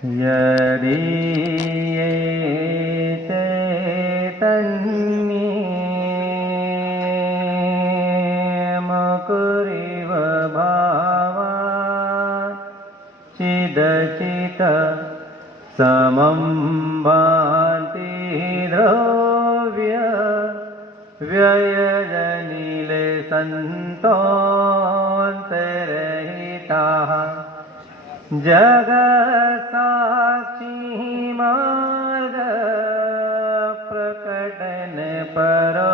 यदि ये चैतन्येमकुरिव भावात् चिदचित समं भान्ति द्रव्य व्ययजनिले सन्तोऽन्तरहिताः जगत्साक्षी मार्ग प्रकटन परवानुरिवयो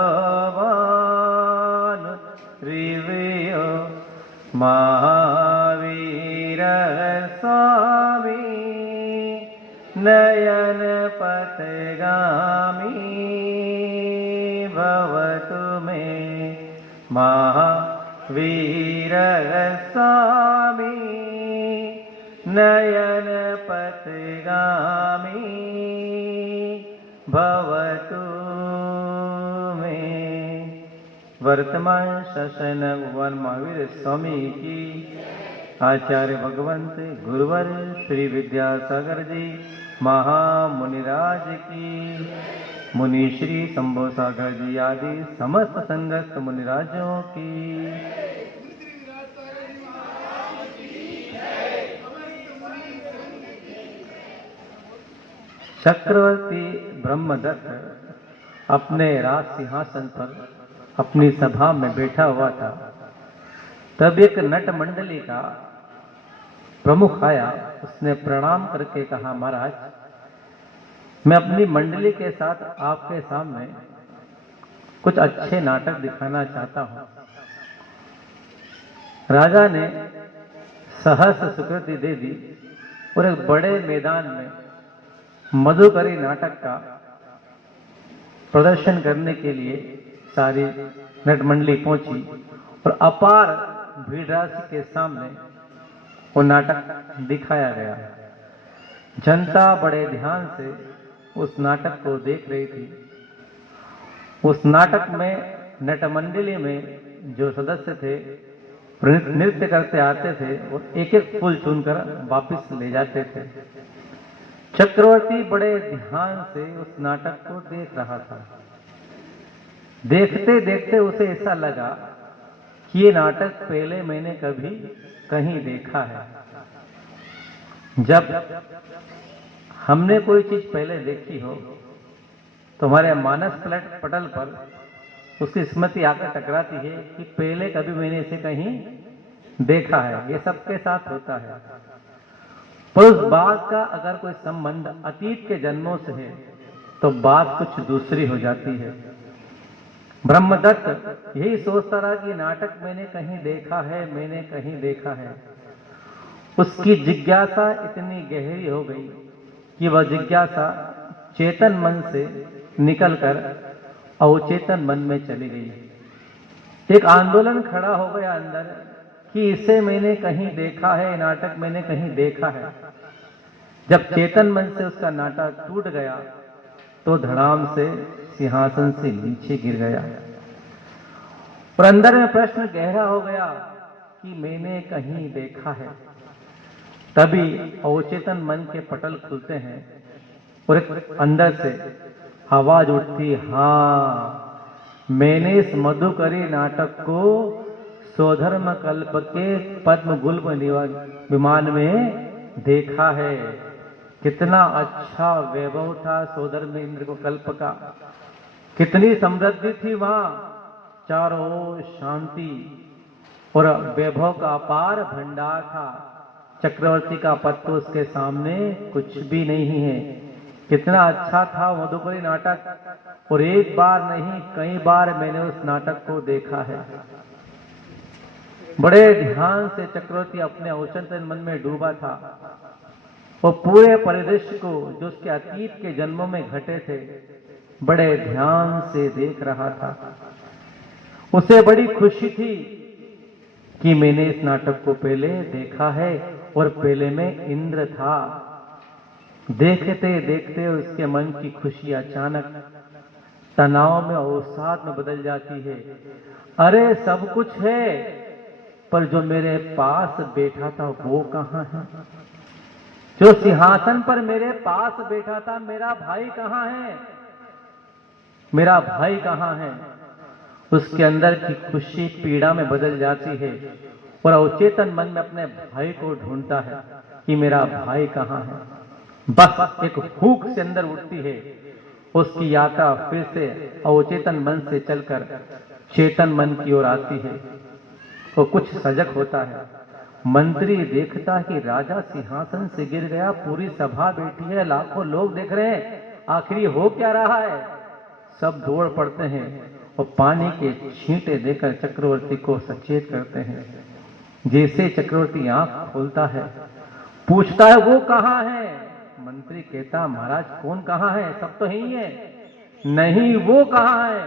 महावीर स्वामी नयन पथगामी भवतु मे महावीर स्वामी नयन पथगामी भवतु मे। वर्तमान शासन भगवान महावीर स्वामी की, आचार्य भगवंत गुरुवर श्री विद्यासागर जी महामुनिराज की, मुनि श्री शंभो सागर जी आदि समस्त संगत मुनिराजों की। चक्रवर्ती ब्रह्मदत्त अपने राज सिंहासन पर अपनी सभा में बैठा हुआ था। तब एक नट मंडली का प्रमुख आया। उसने प्रणाम करके कहा, महाराज मैं अपनी मंडली के साथ आपके सामने कुछ अच्छे नाटक दिखाना चाहता हूं। राजा ने सहर्ष स्वीकृति दे दी और एक बड़े मैदान में मधुकरी नाटक का प्रदर्शन करने के लिए सारी नटमंडली पहुंची और अपार भीड़ राशि के सामने वो नाटक दिखाया गया। जनता बड़े ध्यान से उस नाटक को देख रही थी। उस नाटक में नटमंडली में जो सदस्य थे नृत्य करते आते थे वो एक एक फूल चुनकर वापस ले जाते थे। चक्रवर्ती बड़े ध्यान से उस नाटक को देख रहा था। देखते देखते उसे ऐसा लगा कि ये नाटक पहले मैंने कभी कहीं देखा है। जब हमने कोई चीज पहले देखी हो तो हमारे मानस पटल पर उसकी स्मृति आकर टकराती है कि पहले कभी मैंने इसे कहीं देखा है। ये सबके साथ होता है। पर उस बात का अगर कोई संबंध अतीत के जन्मों से है तो बात कुछ दूसरी हो जाती है। ब्रह्मदत्त यही सोचता रहा कि नाटक मैंने कहीं देखा है, मैंने कहीं देखा है। उसकी जिज्ञासा इतनी गहरी हो गई कि वह जिज्ञासा चेतन मन से निकलकर अवचेतन मन में चली गई। एक आंदोलन खड़ा हो गया अंदर कि इसे मैंने कहीं देखा है, नाटक मैंने कहीं देखा है। जब चेतन मन से उसका नाटक टूट गया तो धड़ाम से सिंहासन से नीचे गिर गया और अंदर में प्रश्न गहरा हो गया कि मैंने कहीं देखा है। तभी अवचेतन मन के पटल खुलते हैं और एक अंदर से आवाज उठती, हाँ मैंने इस मधुकरी नाटक को स्वधर्म कल्प के पद्म गुल्म विमान में देखा है। कितना अच्छा वैभव था स्वधर्म इंद्र को कल्प का, कितनी समृद्धि थी वहां, चारों ओर शांति और वैभव का अपार भंडार था। चक्रवर्ती का पद तो उसके सामने कुछ भी नहीं है। कितना अच्छा था मधुकरी नाटक, और एक बार नहीं कई बार मैंने उस नाटक को देखा है। बड़े ध्यान से चक्रवर्ती अपने अवचेतन मन में डूबा था। वो पूरे परिदृश्य को जो उसके अतीत के जन्मों में घटे थे बड़े ध्यान से देख रहा था। उसे बड़ी खुशी थी कि मैंने इस नाटक को पहले देखा है और पहले में इंद्र था। देखते देखते उसके मन की खुशी अचानक तनाव में अवसाद में बदल जाती है। अरे सब कुछ है पर जो मेरे पास बैठा था वो कहाँ है? जो सिंहासन पर मेरे पास बैठा था, मेरा भाई कहां है, मेरा भाई कहां है। उसके अंदर की खुशी पीड़ा में बदल जाती है और अवचेतन मन में अपने भाई को ढूंढता है कि मेरा भाई कहां है। बस एक भूख से अंदर उठती है, उसकी यात्रा फिर से अवचेतन मन से चलकर चेतन मन की ओर आती है। वो कुछ सजग होता है। मंत्री देखता है कि राजा सिंहासन से गिर गया, पूरी सभा बैठी है, लाखों लोग देख रहे हैं, आखिर हो क्या रहा है। सब दौड़ पड़ते हैं और पानी के छींटे देकर चक्रवर्ती को सचेत करते हैं। जैसे चक्रवर्ती आंख खोलता है, पूछता है वो कहां है। मंत्री कहता, महाराज कौन कहां है, सब तो यही है। नहीं, वो कहां है।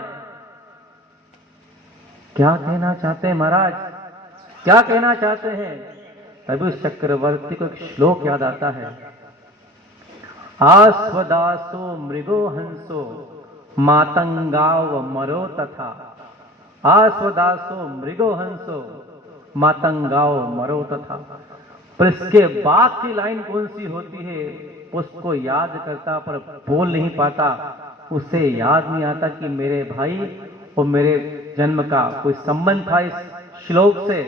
क्या कहना चाहते हैं महाराज, क्या कहना चाहते हैं। तभी उस चक्रवर्ती को एक श्लोक याद आता है। आस्वदासो मृगो हंसो मातंगाव मरो तथा। आस्वदासो मृगो हंसो मातंगाव मरो तथा। पर इसके बाद की लाइन कौन सी होती है, उसको याद करता पर बोल नहीं पाता। उसे याद नहीं आता कि मेरे भाई और मेरे जन्म का कोई संबंध था इस श्लोक से,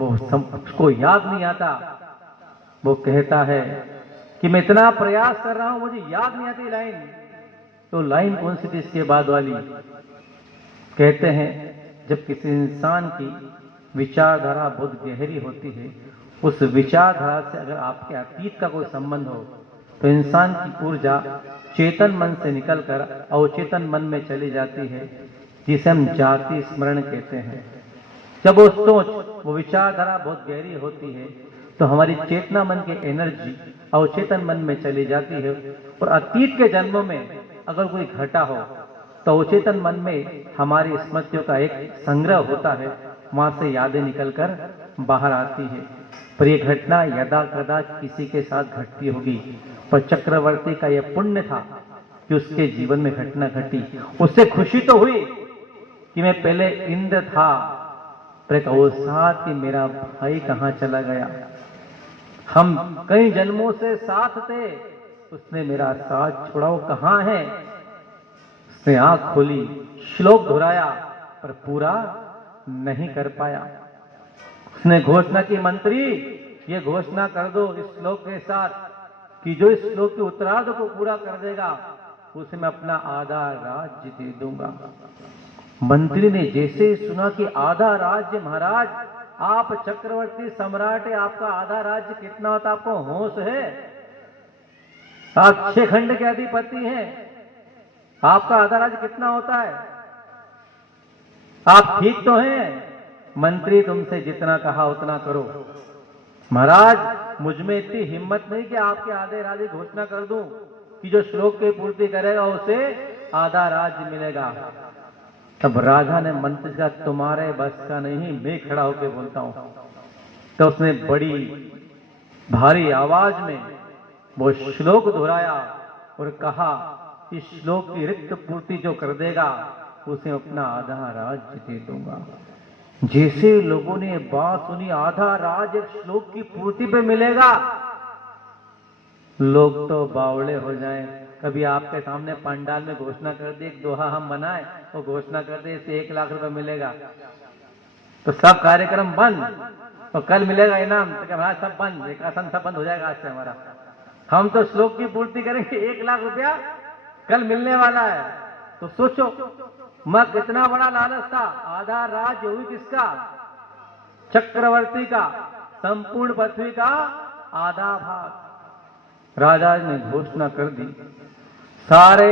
वो उसको याद नहीं आता। वो कहता है कि मैं इतना प्रयास कर रहा हूं, मुझे याद नहीं आती लाइन। तो लाइन कौन सी थी इसके बाद वाली। कहते हैं जब किसी इंसान की विचारधारा बहुत गहरी होती है, उस विचारधारा से अगर आपके अतीत का कोई संबंध हो, तो इंसान की ऊर्जा चेतन मन से निकलकर अवचेतन मन में चली जाती है, जिसे हम जाति स्मरण कहते हैं। जब वो सोच, वो विचारधारा बहुत गहरी होती है, तो हमारी चेतना मन की एनर्जी अवचेतन मन में चली जाती है। और अतीत के जन्मों में अगर कोई घटा हो, तो अवचेतन मन में हमारी स्मृतियों का एक संग्रह होता है, वहां से यादें निकलकर बाहर आती है। पर यह घटना यदा कदा किसी के साथ घटती होगी, पर चक्रवर्ती का यह पुण्य था कि उसके जीवन में घटना घटी। उससे खुशी तो हुई कि मैं पहले इंद्र था, पर एक अवसाद कि मेरा भाई कहां चला गया। हम कई जन्मों से साथ थे, उसने मेरा साथ छोड़ा, वो कहां है। उसने आंख खोली, श्लोक दोहराया, पर पूरा नहीं कर पाया। उसने घोषणा की, मंत्री ये घोषणा कर दो इस श्लोक के साथ कि जो इस श्लोक के उत्तरार्ध को पूरा कर देगा, उसे मैं अपना आधा राज्य दे दूंगा। मंत्री ने जैसे ही सुना कि आधा राज्य, महाराज आप चक्रवर्ती सम्राट है, आपका आधा राज्य कितना होता, आपको होश है। आप 6 खंड के अधिपति हैं, आपका आधा राज्य कितना होता है। आप ठीक तो हैं। मंत्री तुमसे जितना कहा उतना करो। महाराज मुझ में इतनी हिम्मत नहीं कि आपके आधे राज्य घोषणा कर दूं कि जो श्लोक की पूर्ति करेगा उसे आधा राज्य मिलेगा। तब राजा ने मंत्री से कहा, तुम्हारे बस का नहीं, मैं खड़ा होकर बोलता हूं। तो उसने बड़ी भारी आवाज में वो श्लोक दोहराया और कहा, इस श्लोक की रिक्त पूर्ति जो कर देगा, उसे अपना आधा राज्य दे दूंगा। जैसे लोगों ने बात सुनी, आधा राज्य श्लोक की पूर्ति पे मिलेगा, लोग तो बावड़े हो जाएं। कभी आपके सामने पंडाल में घोषणा कर दी, एक दोहा हम बनाए, वो घोषणा कर दे इसे 1 लाख रुपए मिलेगा, तो सब कार्यक्रम बंद, तो कल मिलेगा इनाम, तो हमारा सब बंद, एक आसन सब बंद हो जाएगा आज से हमारा। हम तो श्लोक की पूर्ति करेंगे, 1 लाख रुपया कल मिलने वाला है। तो सोचो मैं कितना बड़ा लालच था। आधा राज्य हुई किसका, चक्रवर्ती का, संपूर्ण पृथ्वी का आधा भाग। राजा ने घोषणा कर दी, सारे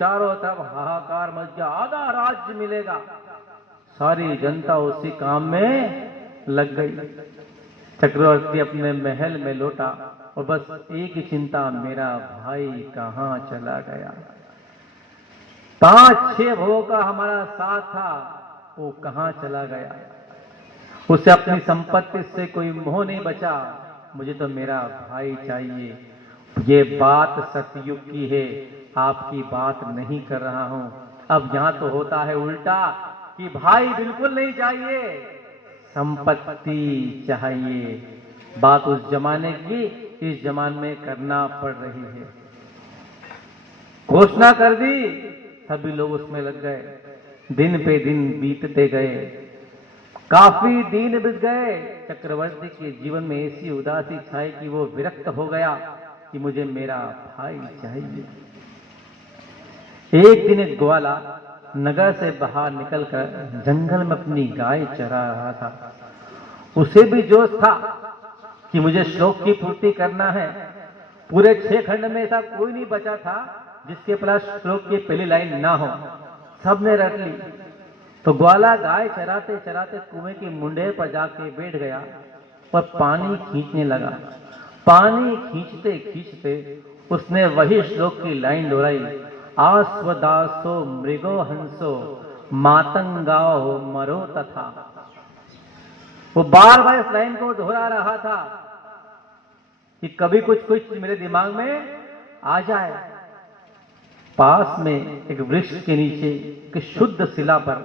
चारों तरफ हाहाकार मच गया, आधा राज्य मिलेगा। सारी जनता उसी काम में लग गई। चक्रवर्ती अपने महल में लौटा और बस एक ही चिंता, मेरा भाई कहां चला गया। 5-6 भवों का हमारा साथ था, वो कहां चला गया। उसे अपनी संपत्ति से कोई मोह नहीं बचा, मुझे तो मेरा भाई चाहिए। ये बात सतयुग की है, आपकी बात नहीं कर रहा हूं। अब यहां तो होता है उल्टा कि भाई बिल्कुल नहीं चाहिए, संपत्ति चाहिए। बात उस जमाने की इस जमान में करना पड़ रही है। घोषणा कर दी, सभी लोग उसमें लग गए। दिन पे दिन बीतते गए, काफी दिन बीत गए। चक्रवर्ती के जीवन में ऐसी उदासी छाई कि वो विरक्त हो गया कि मुझे मेरा भाई चाहिए। एक दिन एक ग्वाला नगर से बाहर निकलकर जंगल में अपनी गाय चरा रहा था। उसे भी जोश था कि मुझे शौक की पूर्ति करना है। पूरे 6 खंड में ऐसा कोई नहीं बचा था जिसके पास श्लोक की पहली लाइन ना हो, सबने रट ली। तो ग्वाला गाय चराते चराते कुएं की मुंडे पर जाके बैठ गया और पानी खींचने लगा। पानी खींचते खींचते उसने वही श्लोक की लाइन दोहराई, आस्वदासो मृगो हंसो मातंगाओ मरो तथा। वो बार बार इस लाइन को दोहरा रहा था कि कभी कुछ कुछ मेरे दिमाग में आ जाए। पास में एक वृक्ष के नीचे एक शुद्ध शिला पर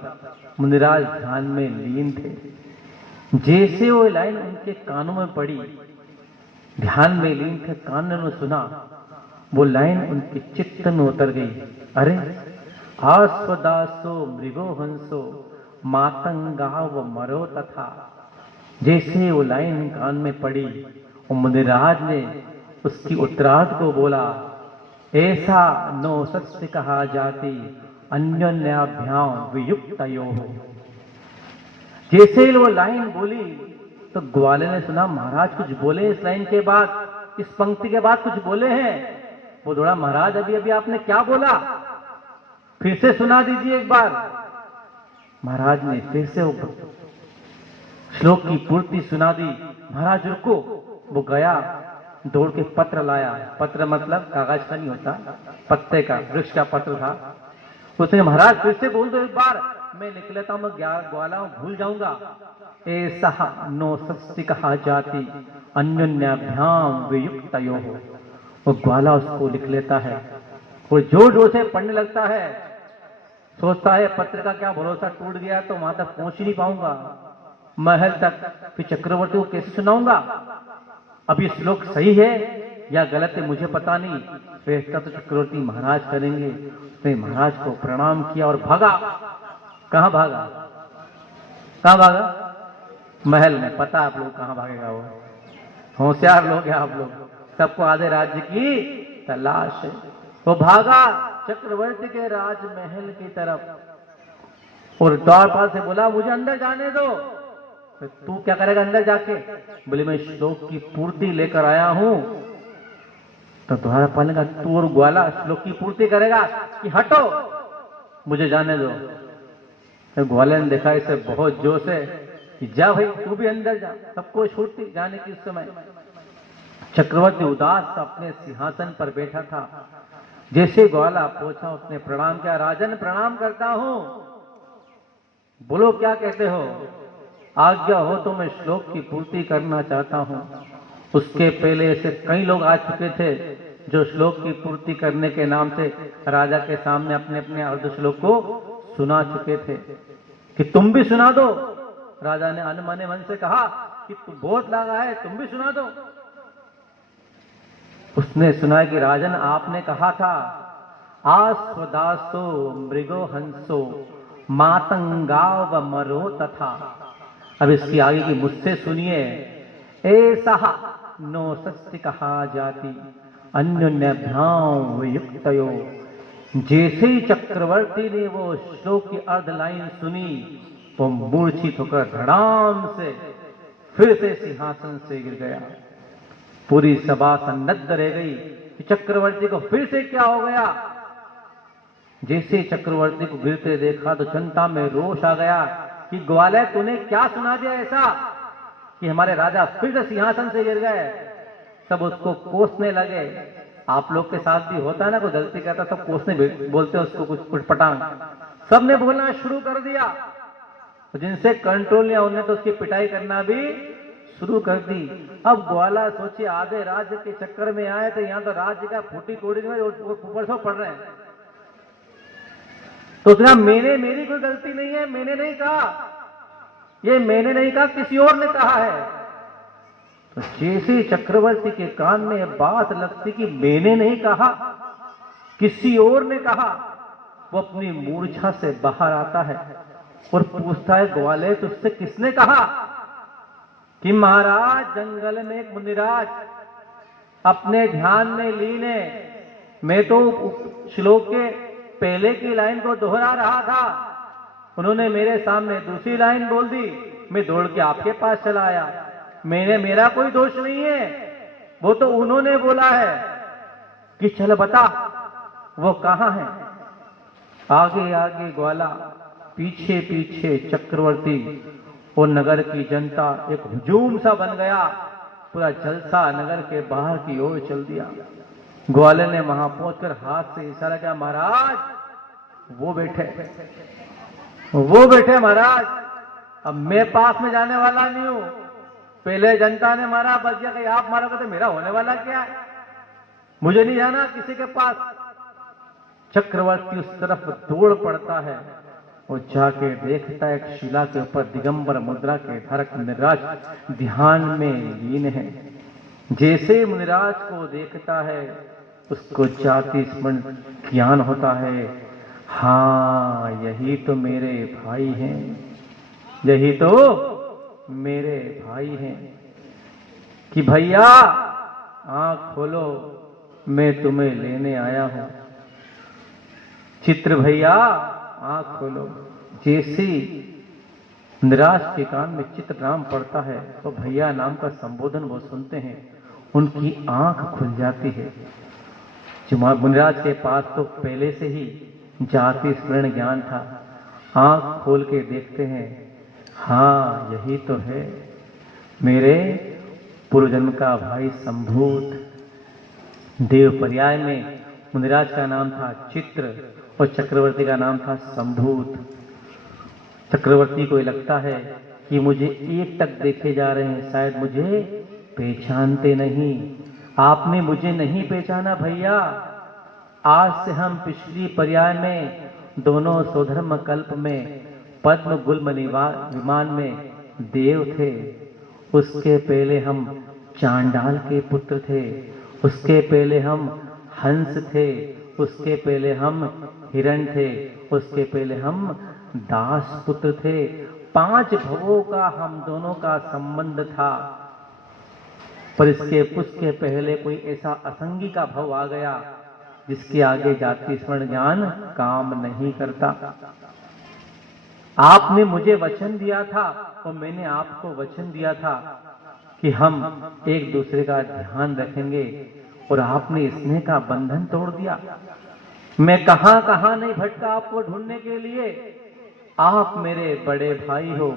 मुनिराज ध्यान में लीन थे। जैसे वो लाइन उनके कानों में पड़ी, ध्यान में लीन थे, कान ने सुना, वो लाइन उनके चित्त में उतर गई। अरे आस्वदासो मृगो हंसो मातंगाव मरो तथा। जैसे वो लाइन कान में पड़ी और मुनिराज ने उसकी उत्तरार्ध को बोला, ऐसा नो सत्य कहा जाती अन्योन्याभ्याम वियुक्तयोः। जैसे ही वो लाइन बोली तो ग्वाले ने सुना, महाराज कुछ बोले इस लाइन के बाद, इस पंक्ति के बाद कुछ बोले हैं। वो दौड़ा, महाराज अभी अभी आपने क्या बोला, फिर से सुना दीजिए एक बार। महाराज ने फिर से वो श्लोक की पूर्ति सुना दी। महाराज रुको। वो गया, दौड़ के पत्र लाया। पत्र मतलब कागज का नहीं होता, पत्ते का, वृक्ष का पत्र था। उसने, महाराज फिर से बोल दो एक बार, मैं लिख लेता हूं, मैं ग्वाला हूं, भूल जाऊंगा। ऐसा नो सस्ति कहा जाती अन्योन्याभ्याम वियुक्तयोः। वो ग्वाला उसको लिख लेता है, वो जोर जोर से पढ़ने लगता है। सोचता है पत्र का क्या भरोसा, टूट गया तो वहां तक पहुंच ही नहीं पाऊंगा, महल तक, फिर चक्रवर्ती को कैसे सुनाऊंगा। अब ये श्लोक सही है या गलत है मुझे पता नहीं, फैसला तो चक्रवर्ती महाराज करेंगे। उसने महाराज को प्रणाम किया और भागा। कहां भागा, कहां भागा? महल में। पता आप लोग कहां भागेगा, वो होशियार लोग हैं आप लोग, सबको आधे राज्य की तलाश है। वो भागा चक्रवर्ती के राजमहल की तरफ और द्वारपाल से बोला, मुझे अंदर जाने दो। तू क्या करेगा अंदर जाके? बोले, मैं श्लोक की पूर्ति लेकर आया हूं। तो द्वारपाल ने कहा, तू और ग्वाला श्लोक की पूर्ति करेगा कि हटो, मुझे जाने दो। तो ग्वाले ने देखा इसे बहुत जोश है कि जा भाई तू भी अंदर जा, सबको छूटती जाने की। उस समय चक्रवर्ती उदास अपने सिंहासन पर बैठा था। जैसे ग्वाला पहुंचा उसने प्रणाम किया, राजन प्रणाम करता हूं, बोलो क्या कहते हो, आज्ञा हो तो मैं श्लोक की पूर्ति करना चाहता हूं। उसके पहले ऐसे कई लोग आ चुके थे जो श्लोक की पूर्ति करने के नाम से राजा के सामने अपने अपने अर्ध श्लोक को सुना चुके थे कि तुम भी सुना दो। राजा ने अनमने मन से कहा कि तू बहुत लगा है, तुम भी सुना दो। उसने सुना कि राजन आपने कहा था, आस्वदासो मृगो हंसो मातंगाव मरो तथा। अब इसकी आगे की मुझसे सुनिए, ऐसा नो सस्ति कहा जाती अन्योन्याभ्याम वियुक्तयो। जैसे ही चक्रवर्ती ने वो श्लोक की अर्ध लाइन सुनी, वो मूर्छित होकर धड़ाम से फिर से सिंहासन से गिर गया। पूरी सभा सन्नद्ध रह गई कि चक्रवर्ती को फिर से क्या हो गया। जैसे चक्रवर्ती को गिरते देखा तो जनता में रोष आ गया कि ग्वाले तूने क्या सुना दिया ऐसा कि हमारे राजा फिर से सिंहासन से गिर गए। सब उसको कोसने लगे। आप लोग के साथ भी होता है ना, कोई गलती करता सब कोसने बोलते हैं उसको, कुछ कुटपटांग। सबने बोलना शुरू कर दिया। तो जिनसे कंट्रोल नहीं, उन्हें तो उसकी पिटाई करना भी शुरू कर दी। अब ग्वाला सोचे आधे राज्य के चक्कर में आए तो यहाँ तो राज्य का फूटी कोड़ी में ऊपर से पड़ रहे हैं। तो उसने, मेरी कोई गलती नहीं है, मैंने नहीं कहा, ये मैंने नहीं कहा, किसी और ने कहा है। तो जैसे चक्रवर्ती के कान में यह बात लगती कि मैंने नहीं कहा, किसी और ने कहा, वो अपनी मूर्छा से बाहर आता है और पूछता है, ग्वाले तुझसे किसने कहा कि महाराज जंगल में एक मुनिराज अपने ध्यान में लीन है। मैं तो श्लोक के पहले की लाइन को दोहरा रहा था, उन्होंने मेरे सामने दूसरी लाइन बोल दी, मैं दौड़ के आपके पास चला आया। मेरा कोई दोष नहीं है, वो तो उन्होंने बोला है कि चल बता वो कहां है। आगे आगे ग्वाला, पीछे पीछे चक्रवर्ती और नगर की जनता एक हुजूम सा बन गया। पूरा जलसा नगर के बाहर की ओर चल दिया। ग्वाले ने वहां पहुंचकर हाथ से इशारा किया, महाराज वो बैठे महाराज। अब मैं पास में जाने वाला नहीं हूं, पहले जनता ने मारा, बच गया, कहीं आप मारोगे तो मेरा होने वाला क्या है, मुझे नहीं जाना किसी के पास। चक्रवर्ती उस तरफ दौड़ पड़ता है और जाके देखता है एक शिला के ऊपर दिगंबर मुद्रा के धारक मुनिराज ध्यान में लीन है। जैसे मुनिराज को देखता है उसको जाति स्मरण ज्ञान होता है, हाँ यही तो मेरे भाई हैं, यही तो मेरे भाई हैं। कि भैया आंख खोलो, मैं तुम्हें लेने आया हूं। चित्र भैया आंख खोलो। जैसे निराश के कान में चित्र नाम पड़ता है तो भैया नाम का संबोधन वो सुनते हैं, उनकी आंख खुल जाती है। मुनिराज के पास तो पहले से ही जाति स्मरण ज्ञान था। आंख खोल के देखते हैं, हाँ यही तो है मेरे पूर्व जन्म का भाई संभूत। देव पर्याय में मुनिराज का नाम था चित्र और चक्रवर्ती का नाम था संभूत। चक्रवर्ती को लगता है कि मुझे एक टक देखे जा रहे हैं, शायद मुझे पहचानते नहीं। आपने मुझे नहीं पहचाना भैया, आज से हम पिछली पर्याय में दोनों स्वधर्म कल्प में पद्म गुल्म विमान में देव थे, उसके पहले हम चांडाल के पुत्र थे, उसके पहले हम हंस थे, उसके पहले हम हिरण थे, उसके पहले हम दास पुत्र थे। 5 भवों का हम दोनों का संबंध था, पर उसके पहले कोई ऐसा असंगी का भव आ गया जिसके आगे जाति स्मरण ज्ञान काम नहीं करता। आपने मुझे वचन दिया था और मैंने आपको वचन दिया था कि हम एक दूसरे का ध्यान रखेंगे, और आपने स्नेह का बंधन तोड़ दिया। मैं कहां कहां नहीं भटका आपको ढूंढने के लिए। आप मेरे बड़े भाई हो,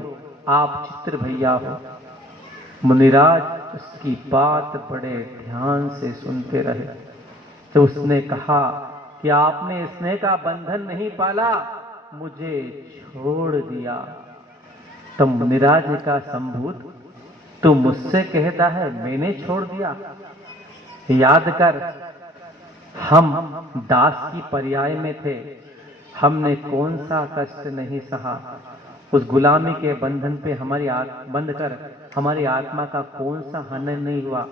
आप चित्र भैया हो। मुनिराज उसकी बात बड़े ध्यान से सुनते रहे। तो उसने कहा कि आपने स्नेह का बंधन नहीं पाला, मुझे छोड़ दिया। तो मुनिराज का संभूत तू मुझसे कहता है मैंने छोड़ दिया। याद कर, हम दास की पर्याय में थे, हमने कौन सा कष्ट नहीं सहा। उस गुलामी के बंधन पे बंध कर हमारी आत्मा का कौन सा हनन नहीं हुआ।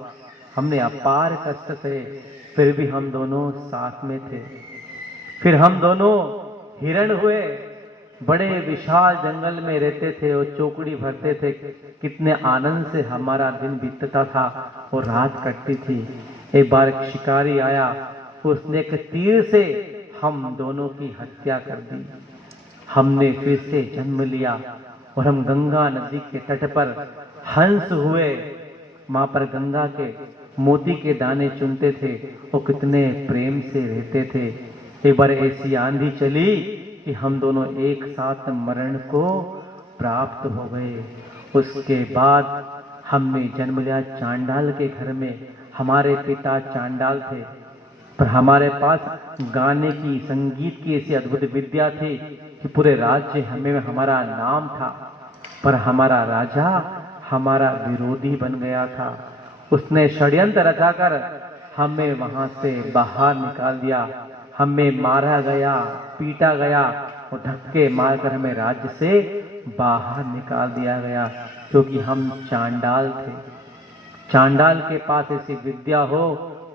हमने अपार कष्ट सहे, फिर भी हम दोनों साथ में थे। फिर हम दोनों हिरण हुए, बड़े विशाल जंगल में रहते थे और चौकड़ी भरते थे। कितने आनंद से हमारा दिन बीतता था और रात कटती थी। एक बार एक शिकारी आया, उसने एक तीर से हम दोनों की हत्या कर दी। हमने फिर से जन्म लिया और हम गंगा नदी के तट पर हंस हुए। वहां पर गंगा के मोती के दाने चुनते थे और कितने प्रेम से रहते थे। एक बार ऐसी आंधी चली कि हम दोनों एक साथ मरण को प्राप्त हो गए। उसके बाद हमने जन्म लिया चांडाल के घर में। हमारे पिता चांडाल थे, पर हमारे पास गाने की, संगीत की ऐसी अद्भुत विद्या थी कि पूरे राज्य में हमारा नाम था। पर हमारा राजा हमारा विरोधी बन गया था। उसने षड्यंत्र रचाकर हमें वहां से बाहर निकाल दिया। हमें मारा गया, पीटा गया और धक्के मारकर हमें राज्य से बाहर निकाल दिया गया, क्योंकि हम चांडाल थे। चांडाल के पास ऐसी विद्या हो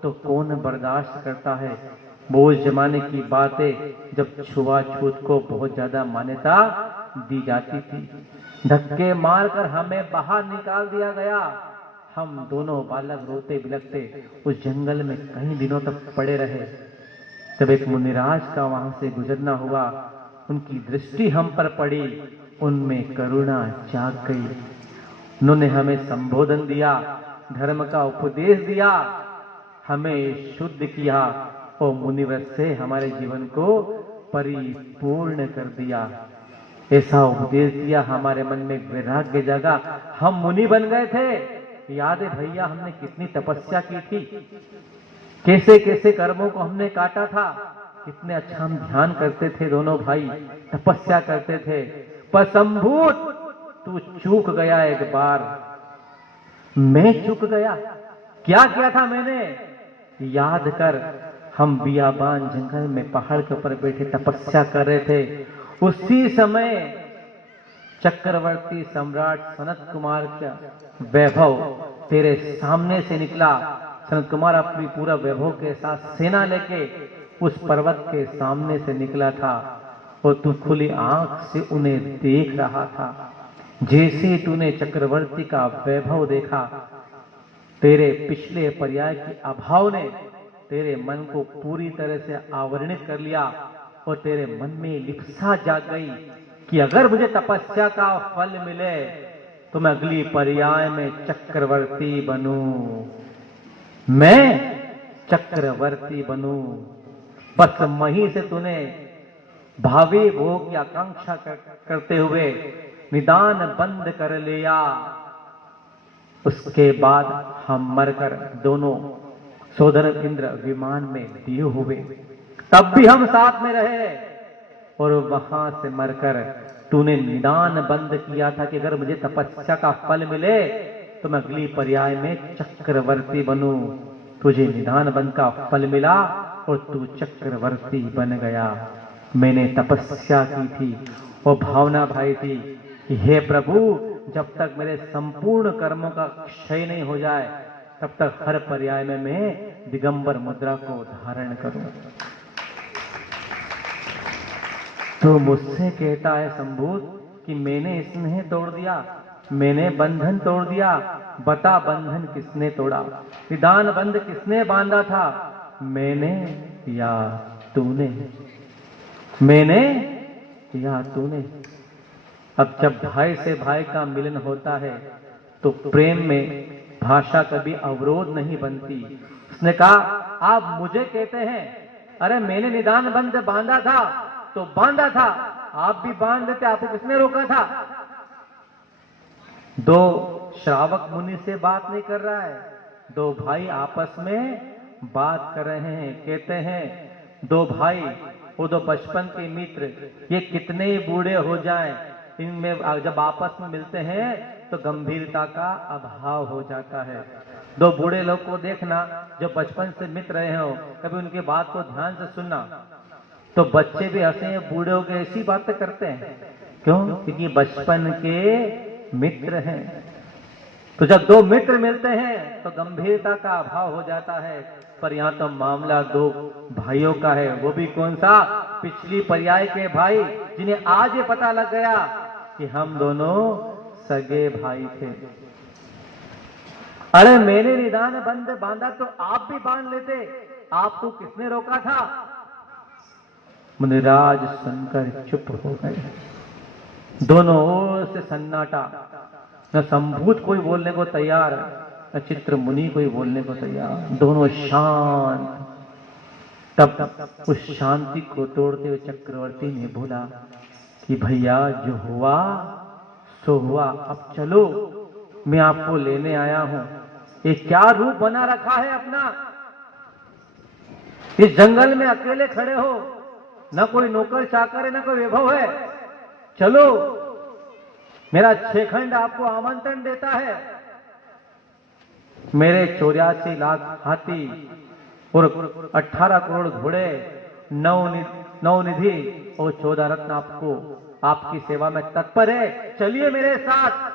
तो कौन बर्दाश्त करता है। वो उस जमाने की बातें जब छुआछूत को बहुत ज्यादा मान्यता दी जाती थी। धक्के मारकर हमें बाहर निकाल दिया गया। हम दोनों बालक रोते बिलखते उस जंगल में कई दिनों तक पड़े रहे। तब एक मुनिराज का वहां से गुजरना हुआ। उनकी दृष्टि हम पर पड़ी, उनमें करुणा जाग गई। उन्होंने हमें संबोधन दिया, धर्म का उपदेश दिया, हमें शुद्ध किया और मुनिव्रत से हमारे जीवन को परिपूर्ण कर दिया। ऐसा उपदेश दिया, हमारे मन में वैराग्य जागा, हम मुनि बन गए थे। याद है भैया, हमने कितनी तपस्या की थी, कैसे कैसे कर्मों को हमने काटा था, कितने अच्छा हम ध्यान करते थे, दोनों भाई तपस्या करते थे। पर संभूत तू चूक गया एक बार। मैं चूक गया? क्या किया था मैंने? याद कर, हम बियाबान जंगल में पहाड़ के ऊपर बैठे तपस्या कर रहे थे। उसी समय चक्रवर्ती सम्राट सनत कुमार का वैभव तेरे सामने से निकला। सनत कुमार अपनी पूरा वैभव के साथ सेना लेके उस पर्वत के सामने से निकला था और तू खुली आंख से उन्हें देख रहा था। जैसे तूने चक्रवर्ती का वैभव देखा, तेरे पिछले पर्याय के अभाव ने तेरे मन को पूरी तरह से आवरणित कर लिया और तेरे मन में लिप्सा जाग गई कि अगर मुझे तपस्या का फल मिले तो मैं अगली पर्याय में चक्रवर्ती बनूं, मैं चक्रवर्ती बनूं। बस वहीं से तूने भावी भोग की आकांक्षा करते हुए निदान बंद कर लिया। उसके बाद हम मरकर दोनों सोदर इंद्र विमान में दिए हुए, तब भी हम साथ में रहे। और वहां से मरकर तूने निदान बंद किया था कि अगर मुझे तपस्या का फल मिले तो मैं अगली पर्याय में चक्रवर्ती बनूं। तुझे निदान बंद का फल मिला और तू चक्रवर्ती बन गया। मैंने तपस्या की थी और भावना भाई थी कि हे प्रभु, जब तक मेरे संपूर्ण कर्मों का क्षय नहीं हो जाए तब तक हर पर्याय में मैं दिगंबर मुद्रा को धारण करूं। तो मुझसे कहता है संभूत कि मैंने स्नेह तोड़ दिया, मैंने बंधन तोड़ दिया। बता, बंधन किसने तोड़ा? निदान बंध किसने बांधा था? मैंने या तूने? मैंने या तूने? अब जब भाई से भाई का मिलन होता है तो प्रेम में भाषा कभी अवरोध नहीं बनती। उसने कहा, आप मुझे कहते हैं, अरे मैंने निदान बंध बांधा था तो बांधा था, आप भी बांध लेते, आपको किसने रोका था? दो श्रावक मुनि से बात नहीं कर रहा है, दो भाई आपस में बात कर रहे हैं। कहते हैं दो भाई, वो दो बचपन के मित्र, ये कितने ही बूढ़े हो जाएं, इनमें जब आपस में मिलते हैं तो गंभीरता का अभाव हो जाता है। दो बूढ़े लोग को देखना जो बचपन से मित्र रहे हो, कभी उनकी बात को ध्यान से सुनना, तो बच्चे भी हंसे, बूढ़े हो के ऐसी बातें करते हैं। क्यों? क्योंकि बचपन के मित्र हैं। तो जब दो मित्र मिलते हैं तो गंभीरता का अभाव हो जाता है। पर यहां तो मामला दो भाइयों का है। वो भी कौन सा? पिछली पर्याय के भाई, जिन्हें आज ये पता लग गया कि हम दोनों सगे भाई थे। अरे मैंने निदान बंध बांधा तो आप भी बांध लेते, आपको किसने रोका था? मुनिराज सुनकर चुप हो गए। दोनों ओर से सन्नाटा, न संभूत कोई बोलने को तैयार, न चित्र मुनि कोई बोलने को तैयार, दोनों शांत। तब उस शांति को तोड़ते हुए चक्रवर्ती ने बोला कि भैया, जो हुआ सो हुआ, अब चलो, मैं आपको लेने आया हूं। ये क्या रूप बना रखा है अपना? इस जंगल में अकेले खड़े हो, न कोई नौकर चाकर है, न कोई वैभव है। चलो, मेरा 6 खंड आपको आमंत्रण देता है। मेरे 84 लाख हाथी और 18 करोड़ घोड़े, 9 निधि और 14 रत्न आपको, आपकी सेवा में तत्पर है। चलिए मेरे साथ।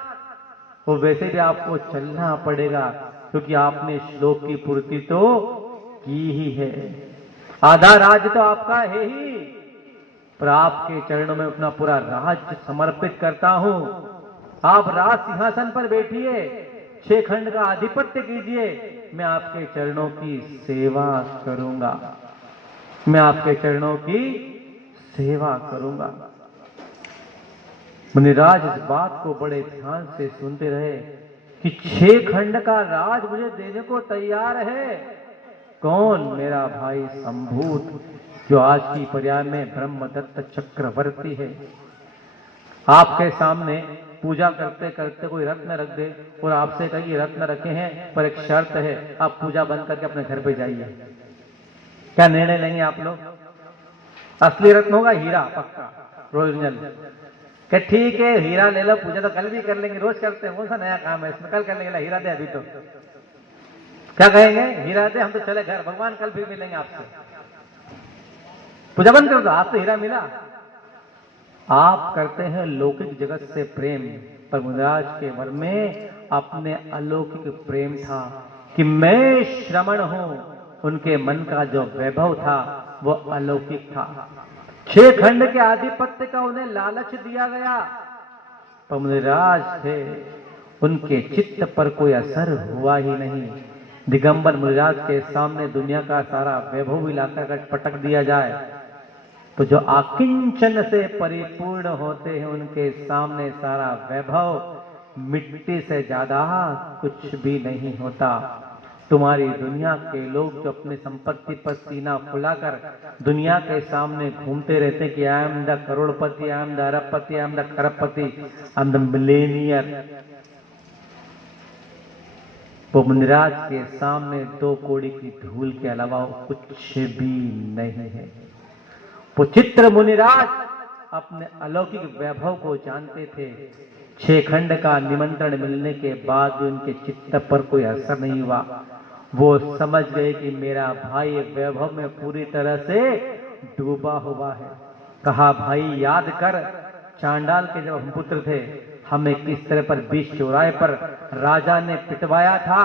और वैसे भी आपको चलना पड़ेगा, क्योंकि आपने श्लोक की पूर्ति तो की ही है। आधा राज्य तो आपका है ही, पर आपके चरणों में अपना पूरा राज्य समर्पित करता हूं। आप राज सिंहासन पर बैठिए, 6 खंड का आधिपत्य कीजिए, मैं आपके चरणों की सेवा करूंगा, मैं आपके चरणों की सेवा करूंगा। मुनिराज इस बात को बड़े ध्यान से सुनते रहे कि 6 खंड का राज मुझे देने को तैयार है। कौन? मेरा भाई संभूत, जो आज की पर्याय में ब्रह्मदत्त चक्रवर्ती है। आपके सामने पूजा करते करते कोई रत्न रख दे और आपसे कहिए रत्न रखे हैं पर एक शर्त है, आप पूजा बंद करके अपने घर पे जाइए, क्या निर्णय लेंगे आप लोग? असली रत्न होगा हीरा, पक्का ओरिजिनल, कि ठीक है हीरा ले लो, पूजा तो कल भी कर लेंगे, रोज करते हैं, कौन सा नया काम है इसमें, कल कर लेंगे, हीरा दे अभी तो। क्या कहेंगे? हीरा दे, हम तो चले घर, भगवान कल फिर मिलेंगे आपसे, पूजा बंद कर दो, आप तो हीरा मिला। आप करते हैं लौकिक जगत से प्रेम, पर मुनिराज के मन में अपने अलौकिक प्रेम था कि मैं श्रमण हूं। उनके मन का जो वैभव था वो अलौकिक था। 6 खंड के आधिपत्य का उन्हें लालच दिया गया, पर मुनिराज थे, उनके चित्त पर कोई असर हुआ ही नहीं। दिगंबर मुनिराज के सामने दुनिया का सारा वैभव मिलाकर पटक दिया जाए तो जो आकिंचन से परिपूर्ण होते हैं उनके सामने सारा वैभव मिट्टी से ज्यादा कुछ भी नहीं होता। तुम्हारी दुनिया के लोग जो अपने संपत्ति पर सीना फुलाकर दुनिया के सामने घूमते रहते हैं कि आई एम द करोड़पति, आई एम द अरबपति, आई एम द खरबपति, आई एम द मिलेनियर, वो मुनिराज के सामने 2 कौड़ी की धूल के अलावा कुछ भी नहीं है। वो चित्र मुनिराज अपने अलौकिक वैभव को जानते थे। 6 खंड का निमंत्रण मिलने के बाद भी उनके चित्त पर कोई असर नहीं हुआ। वो समझ गए कि मेरा भाई वैभव में पूरी तरह से डूबा हुआ है। कहा, भाई याद कर, चांडाल के जब हम पुत्र थे, हमें किस तरह पर बीच चौराहे पर राजा ने पिटवाया था,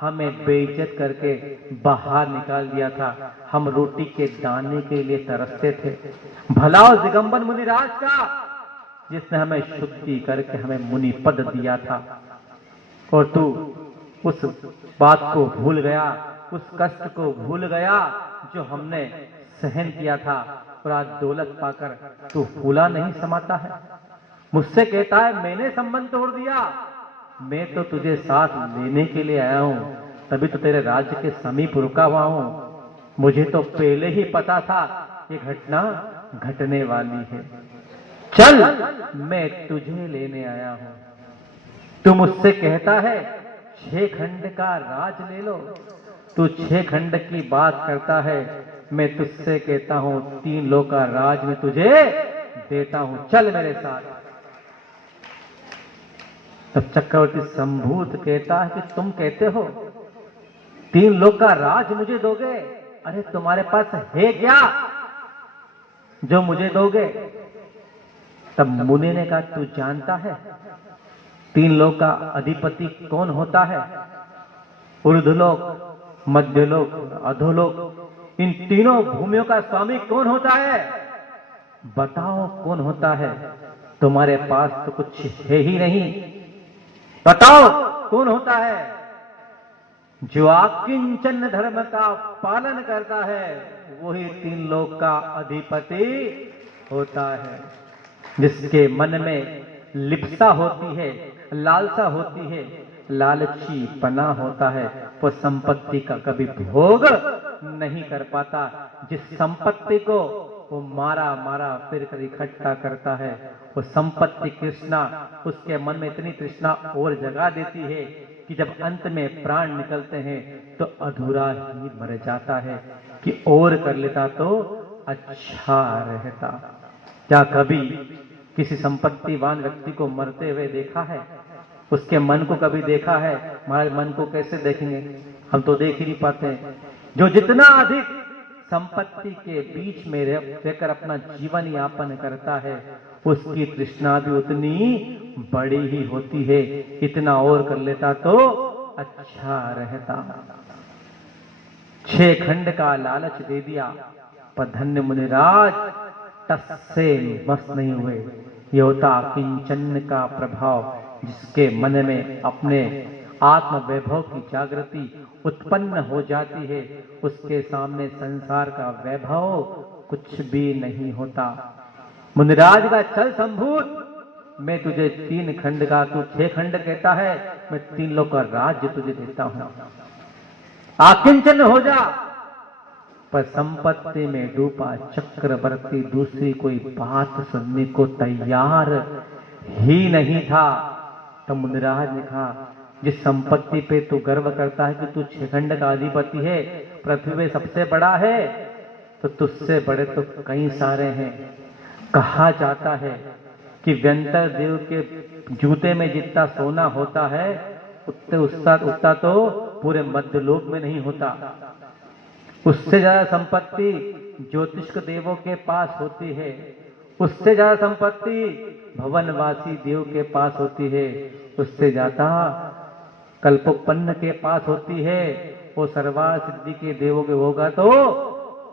हमें बेइज्जत करके बाहर निकाल दिया था, हम रोटी के दाने के लिए तरसते थे। भला उस दिगंबर मुनिराज का जिसने हमें शुद्धि करके हमें मुनि पद दिया था, और तू उस बात को भूल गया, उस कष्ट को भूल गया जो हमने सहन किया था, और आज दौलत पाकर तू फूला नहीं समाता है। मुझसे कहता है मैंने संबंध तोड़ दिया, मैं तो तुझे साथ लेने के लिए आया हूं, तभी तो तेरे राज्य के समीप रुका हुआ हूं। मुझे तो पहले ही पता था ये घटना घटने वाली है। चल, मैं तुझे लेने आया हूं। तू मुझसे कहता है 6 खंड का राज ले लो, तू 6 खंड की बात करता है, मैं तुझसे कहता हूं 3 लोक का राज मैं तुझे देता हूं, चल मेरे साथ। तब चक्रवर्ती संभूत कहता है कि तुम कहते हो 3 लोक का राज मुझे दोगे? अरे तुम्हारे पास है क्या जो मुझे दोगे? तब मुनि ने कहा, तू जानता है 3 लोक का अधिपति कौन होता है? ऊर्ध्वलोक, मध्यलोक, अधोलोक, इन तीनों भूमियों का स्वामी कौन होता है? बताओ कौन होता है? तुम्हारे पास तो कुछ है ही नहीं, बताओ कौन होता है? जो आकिंचन धर्म का पालन करता है वही 3 लोक का अधिपति होता है। जिसके मन में लिप्सा होती है, लालसा होती है, लालची पना होता है, वो संपत्ति का कभी भोग नहीं कर पाता। जिस संपत्ति को वो मारा मारा फिर कर इकट्ठा करता है, वो संपत्ति कृष्णा उसके मन में इतनी तृष्णा और जगा देती है कि जब अंत में प्राण निकलते हैं तो अधूरा ही मर जाता है कि और कर लेता तो अच्छा रहता। क्या कभी किसी संपत्तिवान व्यक्ति को मरते हुए देखा है? उसके मन को कभी देखा है? हमारे मन को कैसे देखेंगे, हम तो देख ही नहीं पाते। जो जितना अधिक संपत्ति के बीच में रहकर अपना जीवन यापन करता है उसकी तृष्णा भी उतनी बड़ी ही होती है। इतना और कर लेता तो अच्छा रहता। 6 खंड का लालच दे दिया, पर धन्य मुनिराज टस से बस नहीं हुए। ये होता किंचन का प्रभाव, जिसके मन में अपने आत्म वैभव की जागृति उत्पन्न हो जाती है, उसके सामने संसार का वैभव कुछ भी नहीं होता। मुनिराज का चल संभूत, मैं तुझे 3 खंड का, तू 6 खंड कहता है, मैं 3 लोक का राज्य तुझे देता हूं, आकिंचन हो जा। पर संपत्ति में डूबा चक्रवर्ती दूसरी कोई बात सुनने को तैयार ही नहीं था। तो मुनिराज ने कहा, जिस संपत्ति पे तू गर्व करता है कि तू 6 खंड का अधिपति है, पृथ्वी में सबसे बड़ा है, तो तुझसे बड़े तो कई सारे हैं। कहा जाता है कि व्यंतर देव के जूते में जितना सोना होता है, उतना तो पूरे मध्यलोक में नहीं होता। उससे ज्यादा संपत्ति ज्योतिष देवों के पास होती है, उससे ज्यादा संपत्ति भवनवासी देव के पास होती है, उससे ज्यादा कल्पोपन्न के पास होती है। वो सर्वार सिद्धि के देवों के होगा तो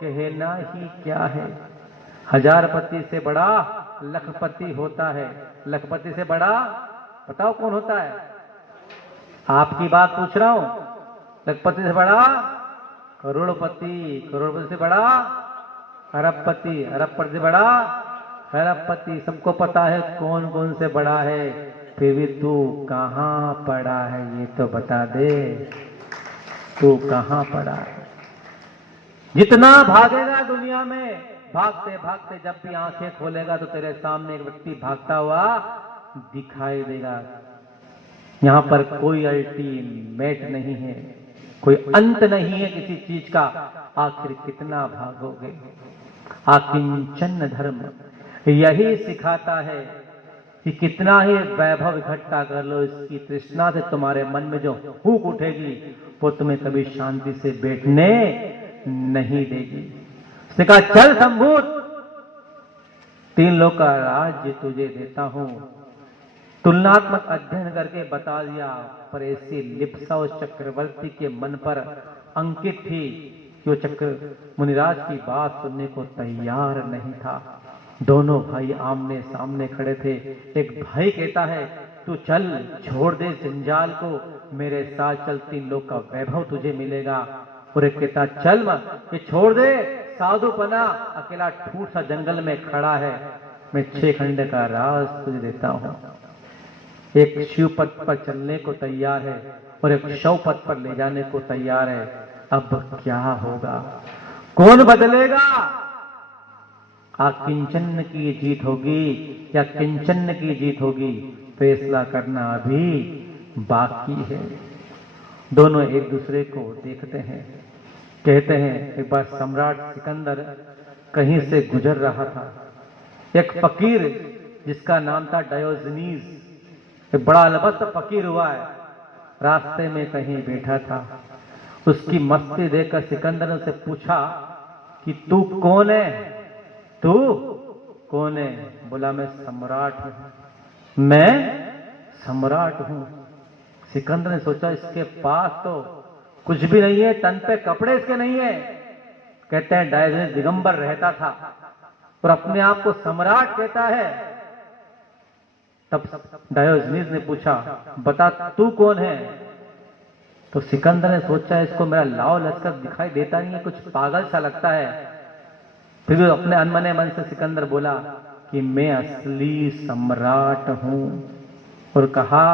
कहना ही क्या है। हजारपति से बड़ा लखपति होता है। लखपति से बड़ा बताओ कौन होता है? आपकी बात पूछ रहा हूं। लखपति से बड़ा करोड़पति, करोड़पति से बड़ा अरबपति, अरबपति से बड़ा खरबपति। सबको पता है कौन कौन से बड़ा है, फिर भी तू कहां पड़ा है ये तो बता दे, तू कहां पड़ा है। जितना भागेगा दुनिया में, भागते भागते जब भी आंखें खोलेगा तो तेरे सामने एक व्यक्ति भागता हुआ दिखाई देगा। यहां पर कोई अल्टीमेट नहीं है, कोई अंत नहीं है किसी चीज का। आखिर कितना भागोगे? आकिंचन धर्म यही सिखाता है कि कितना ही वैभव इकट्ठा कर लो, इसकी तृष्णा से तुम्हारे मन में जो भूख उठेगी वो तुम्हें कभी शांति से बैठने नहीं देगी। उसने कहा, चल संभूत, 3 लोक का राज्य तुझे देता हूं। तुलनात्मक अध्ययन करके बता दिया, पर ऐसी लिप्सा उस चक्रवर्ती के मन पर अंकित थी कि वो चक्र मुनिराज की बात सुनने को तैयार नहीं था। दोनों भाई आमने सामने खड़े थे। एक भाई कहता है, तू चल, छोड़ दे जंजाल को, मेरे साथ चल, 3 लोक का वैभव तुझे मिलेगा। और एक कहता, चल ये छोड़ दे साधुपना, अकेला ठूठ सा जंगल में खड़ा है, मैं 6 खंड का राज तुझे देता हूं। एक शिव पथ पर चलने को तैयार है और एक शव पथ पर ले जाने को तैयार है। अब क्या होगा? कौन बदलेगा? किंचन की जीत होगी या किंचन की जीत होगी, फैसला करना अभी बाकी है। दोनों एक दूसरे को देखते हैं। कहते हैं, एक बार सम्राट सिकंदर कहीं से गुजर रहा था। एक फकीर जिसका नाम था डायोजनीस, एक बड़ा अलबस्त फकीर हुआ है, रास्ते में कहीं बैठा था। उसकी मस्ती देखकर सिकंदर ने उससे पूछा कि तू कौन है? तू कौन है? बोला, मैं सम्राट हूं, मैं सम्राट हूं। सिकंदर ने सोचा, इसके पास तो कुछ भी नहीं है, तन पे कपड़े इसके नहीं है। कहते हैं डायोजनीस दिगंबर रहता था और अपने आप को सम्राट कहता है। तब डायोजनीस ने पूछा, बता तू कौन है? तो सिकंदर ने सोचा, इसको मेरा लाव लश्कर दिखाई देता नहीं है, कुछ पागल सा लगता है। फिर भी अपने अनमने मन से सिकंदर बोला कि मैं असली सम्राट हूं। और कहा,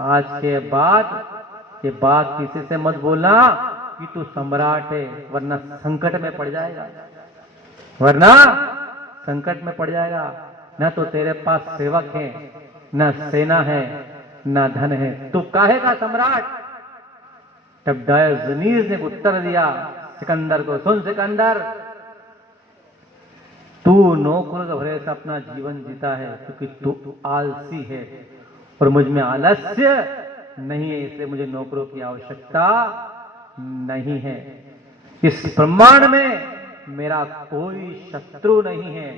आज के बाद ये बात किसी से मत बोलना कि तू सम्राट है, वरना संकट में पड़ जाएगा, वरना संकट में पड़ जाएगा। न तो तेरे पास सेवक है, न सेना है, न धन है, तू काहे का सम्राट? तब डायोजनीस ने उत्तर दिया सिकंदर को, सुन सिकंदर, तू नौकर का भरे से अपना जीवन जीता है क्योंकि तू आलसी है और मुझ में आलस्य नहीं है, इसलिए मुझे नौकरों की आवश्यकता नहीं है। इस ब्रह्मांड में मेरा कोई शत्रु नहीं है,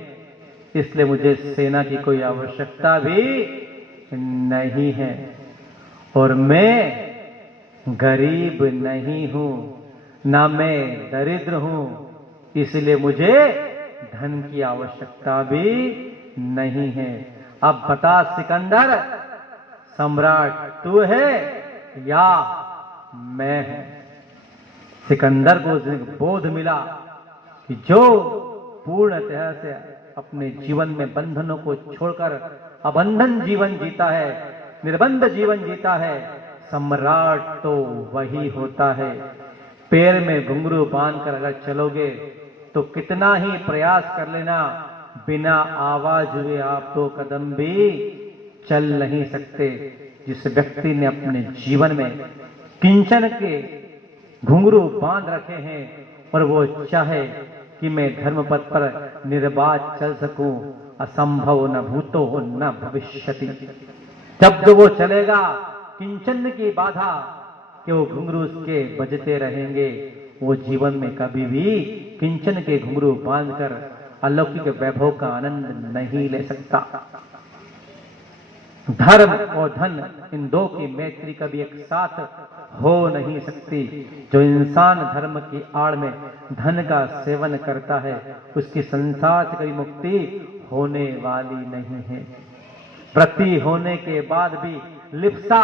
इसलिए मुझे सेना की कोई आवश्यकता भी नहीं है। और मैं गरीब नहीं हूं, ना मैं दरिद्र हूं, इसलिए मुझे धन की आवश्यकता भी नहीं है। अब बता सिकंदर, सम्राट तू है या मैं हूं? सिकंदर को उस दिन बोध मिला कि जो पूर्णतः से अपने जीवन में बंधनों को छोड़कर अबंधन जीवन जीता है, निर्बंध जीवन जीता है, सम्राट तो वही होता है। पैर में घुंघरू बांधकर अगर चलोगे तो कितना ही प्रयास कर लेना, बिना आवाज हुए आप तो कदम भी चल नहीं सकते। जिस व्यक्ति ने अपने जीवन में किंचन के घुंघरू बांध रखे हैं और वो चाहे कि मैं धर्म पथ पर निर्बाध चल सकूं, असंभव न भूतो न भविष्यति। जब वो चलेगा किंचन की बाधा कि वो घुंघरू उसके बजते रहेंगे, वो जीवन में कभी भी किंचन के घुंघरू बांधकर अलौकिक वैभव का आनंद नहीं ले सकता। धर्म और धन, इन दो की मैत्री कभी एक साथ हो नहीं सकती। जो इंसान धर्म की आड़ में धन का सेवन करता है, उसकी संसार से कभी मुक्ति होने वाली नहीं है। व्रती होने के बाद भी लिप्सा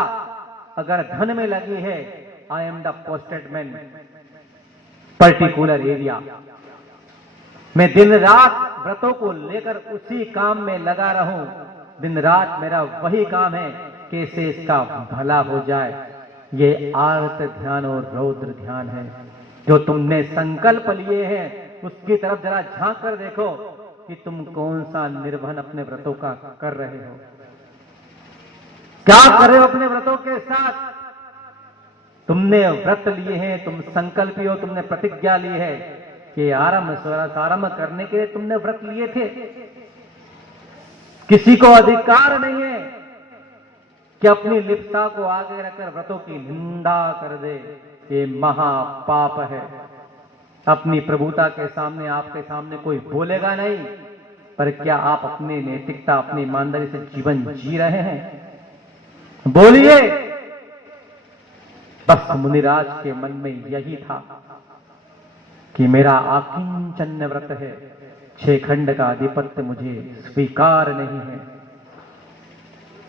अगर धन में लगी है, आई am the posted man particular area, मैं दिन रात व्रतों को लेकर उसी काम में लगा रहूं, दिन रात मेरा वही काम है कैसे इसका भला हो जाए। ये आर्त ध्यान और रौद्र ध्यान है। जो तुमने संकल्प लिए हैं उसकी तरफ जरा झांक कर देखो कि तुम कौन सा निर्वहन अपने व्रतों का कर रहे हो, क्या कर रहे हो अपने व्रतों के साथ। तुमने व्रत लिए हैं, तुम संकल्पी हो, तुमने प्रतिज्ञा ली है कि आरंभ करने के लिए तुमने व्रत लिए थे। किसी को अधिकार नहीं है कि अपनी लिप्सा को आगे रखकर व्रतों की निंदा कर दे, ये महापाप है। अपनी प्रभुता के सामने, आपके सामने कोई बोलेगा नहीं, पर क्या आप अपनी नैतिकता, अपनी ईमानदारी से जीवन जी रहे हैं? बोलिए। बस मुनिराज के मन में यही था कि मेरा आकिंचन व्रत है, 6 खंड का आधिपत्य मुझे स्वीकार नहीं है।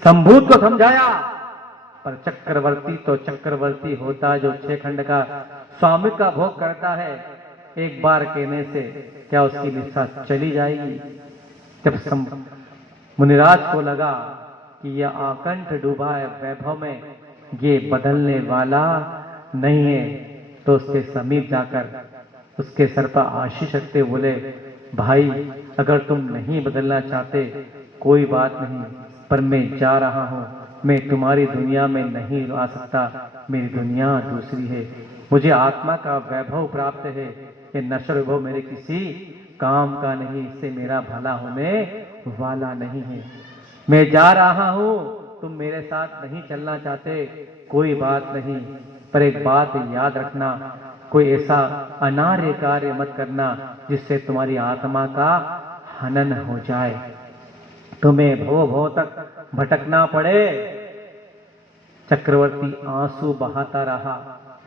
संभूत को समझाया, पर चक्रवर्ती तो चक्रवर्ती होता है जो 6 खंड का स्वामित्व का भोग करता है। एक बार कहने से क्या उसकी निष्ठा चली जाएगी? जब मुनिराज को लगा कि यह आकंठ डूबा है वैभव में, ये बदलने वाला नहीं है, तो उसके समीप जाकर उसके सर पर आशीष रखते बोले, भाई अगर तुम नहीं बदलना चाहते कोई बात नहीं, पर मैं जा रहा हूं, मैं तुम्हारी दुनिया में नहीं आ सकता, मेरी दुनिया दूसरी है। मुझे आत्मा का वैभव प्राप्त है, ये नश्वर वैभव मेरे किसी काम का नहीं, इससे मेरा भला होने वाला नहीं है। मैं जा रहा हूं, तुम मेरे साथ नहीं चलना चाहते कोई बात नहीं, पर एक बात याद रखना, कोई ऐसा अनार्य कार्य मत करना जिससे तुम्हारी आत्मा का हनन हो जाए, तुम्हें भव भव तक भटकना पड़े। चक्रवर्ती आंसू बहाता रहा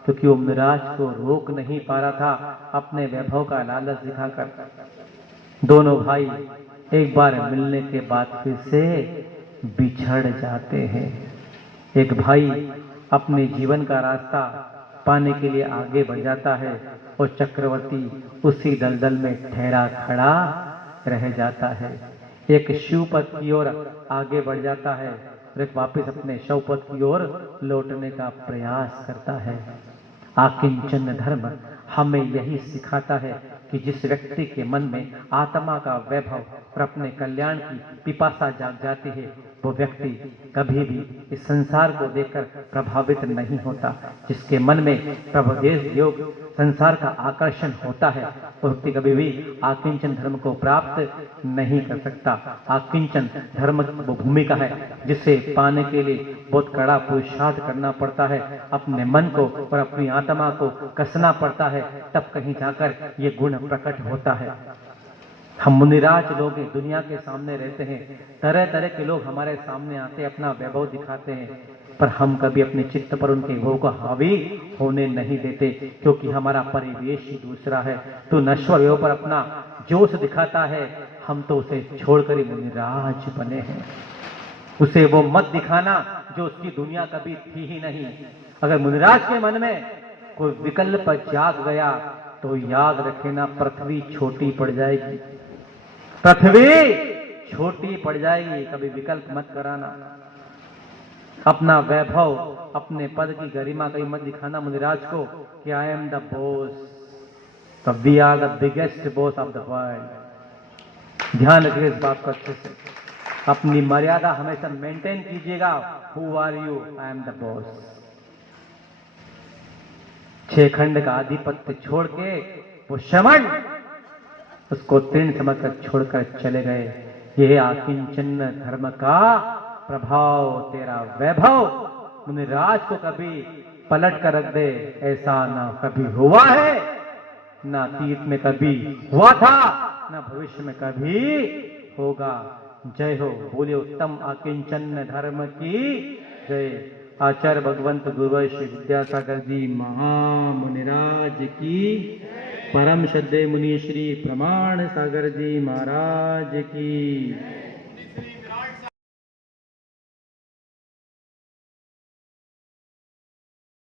क्योंकि वो मुनिराज को रोक नहीं पा रहा था अपने वैभव का लालच दिखाकर। दोनों भाई एक बार मिलने के बाद फिर से बिछड़ जाते हैं। एक भाई अपने जीवन का रास्ता पाने के लिए आगे बढ़ जाता है और चक्रवर्ती उसी दलदल में ठहरा खड़ा रह जाता है। एक शिवपद की ओर आगे बढ़ जाता है और एक वापस अपने शवपद की ओर लौटने का प्रयास करता है। आकिंचन धर्म हमें यही सिखाता है कि जिस व्यक्ति के मन में आत्मा का वैभव और अपने कल्याण की पिपासा जाग जाती है, वो व्यक्ति कभी भी इस संसार को देखकर प्रभावित नहीं होता। जिसके मन में प्रभुदेश योग संसार का आकर्षण होता है, वो व्यक्ति कभी भी आकिंचन धर्म को प्राप्त नहीं कर सकता। आकिंचन धर्म वो भूमिका है जिसे पाने के लिए बहुत कड़ा पुरुषार्थ करना पड़ता है, अपने मन को और अपनी आत्मा को कसना पड़ता है, तब कहीं जाकर ये गुण प्रकट होता है। हम मुनिराज लोग दुनिया के सामने रहते हैं, तरह तरह के लोग हमारे सामने आते अपना वैभव दिखाते हैं, पर हम कभी अपने चित्त पर उनके भोग को हावी होने नहीं देते, क्योंकि हमारा परिवेश ही दूसरा है। तो नश्वर विभव पर अपना जोश दिखाता है, हम तो उसे छोड़कर ही मुनिराज बने हैं। उसे वो मत दिखाना जो उसकी दुनिया कभी थी ही नहीं। अगर मुनिराज के मन में कोई विकल्प जाग गया तो याद रखे ना, पृथ्वी छोटी पड़ जाएगी, पृथ्वी छोटी पड़ जाएगी। कभी विकल्प मत कराना। अपना वैभव, अपने पद की गरिमा कहीं मत दिखाना मुनिराज को कि आई एम द बॉस, तब we are the biggest boss of the world. ध्यान रखिए इस बात को अच्छे से। अपनी मर्यादा हमेशा मेंटेन कीजिएगा। Who are you? I am the boss. 6 खंड का आधिपत्य छोड़ के वो श्रवण उसको तृण समझकर छोड़कर चले गए। यह आकिंचन धर्म का प्रभाव, तेरा वैभव मुनिराज को कभी पलट कर रख दे, ऐसा ना कभी हुआ है, ना अतीत में कभी हुआ था, ना भविष्य में कभी होगा। जय हो। बोलिए उत्तम आकिंचन धर्म की जय। आचार्य भगवंत गुरु श्री विद्यासागर जी महामुनिराज की, परम श्रद्धेय मुनि श्री प्रमाण सागर जी महाराज की।